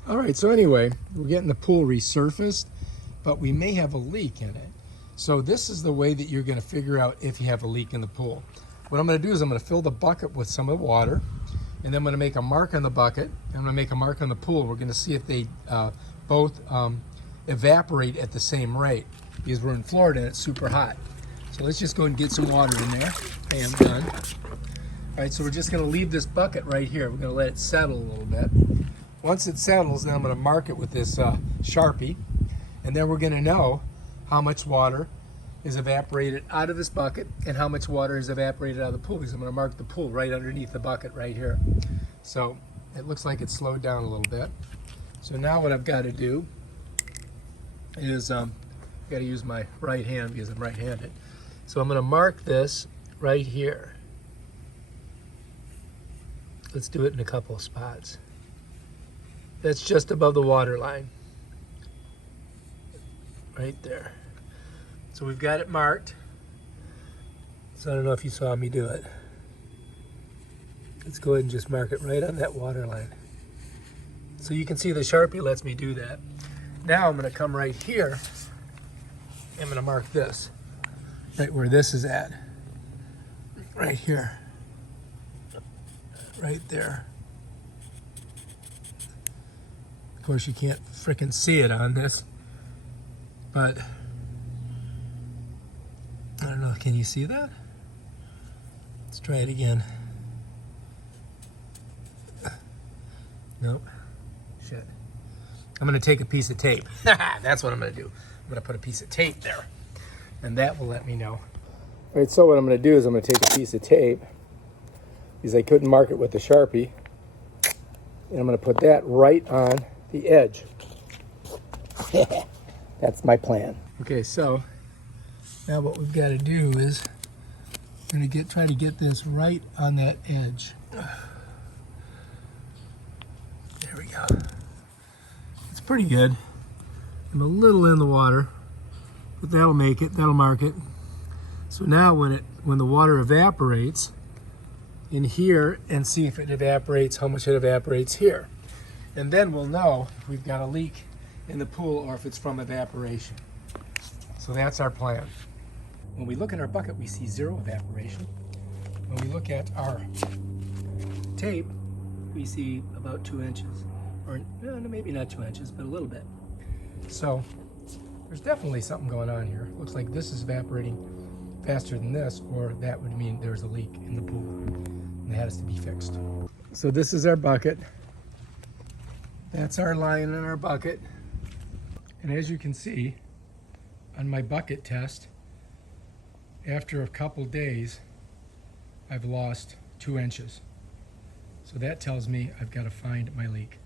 All right, so anyway, we're getting the pool resurfaced, but we may have a leak in it. So this is the way that you're going to figure out if you have a leak in the pool. What I'm going to do is I'm going to fill the bucket with some of the water, and then I'm going to make a mark on the bucket, and I'm going to make a mark on the pool. We're going to see if they both evaporate at the same rate, because we're in Florida and it's super hot. So let's just go and get some water in there. Okay, I'm done. All right, so we're just going to leave this bucket right here. We're going to let it settle a little bit. Once it settles, then I'm going to mark it with this Sharpie, and then we're going to know how much water is evaporated out of this bucket and how much water is evaporated out of the pool, because I'm going to mark the pool right underneath the bucket right here. So it looks like it's slowed down a little bit. So now what I've got to do is I've got to use my right hand because I'm right-handed. So I'm going to mark this right here. Let's do it in a couple of spots. That's just above the water line. Right there. So we've got it marked. So I don't know if you saw me do it. Let's go ahead and just mark it right on that water line. So you can see the Sharpie lets me do that. Now I'm going to come right here. I'm going to mark this. Right where this is at. Right here. Right there. Of course, you can't frickin' see it on this, but I don't know, can you see that? Let's try it again. Nope. Shit. I'm gonna take a piece of tape. That's what I'm gonna do. I'm gonna put a piece of tape there, and that will let me know. All right, so what I'm gonna do is I'm gonna take a piece of tape, because I couldn't mark it with the Sharpie, and I'm gonna put that right on the edge. That's my plan. Okay, so now what we've got to do is we're going to try to get this right on that edge. There we go. It's pretty good. I'm a little in the water, but that'll make it. That'll mark it. So now when the water evaporates in here, and see if it evaporates, how much it evaporates here. And then we'll know if we've got a leak in the pool or if it's from evaporation. So that's our plan. When we look at our bucket, we see 0 evaporation. When we look at our tape, we see about 2 inches. Or no, maybe not 2 inches, but a little bit. So there's definitely something going on here. Looks like this is evaporating faster than this, or that would mean there's a leak in the pool and that has to be fixed. So this is our bucket. That's our line in our bucket. And as you can see on my bucket test, after a couple days, I've lost 2 inches. So that tells me I've got to find my leak.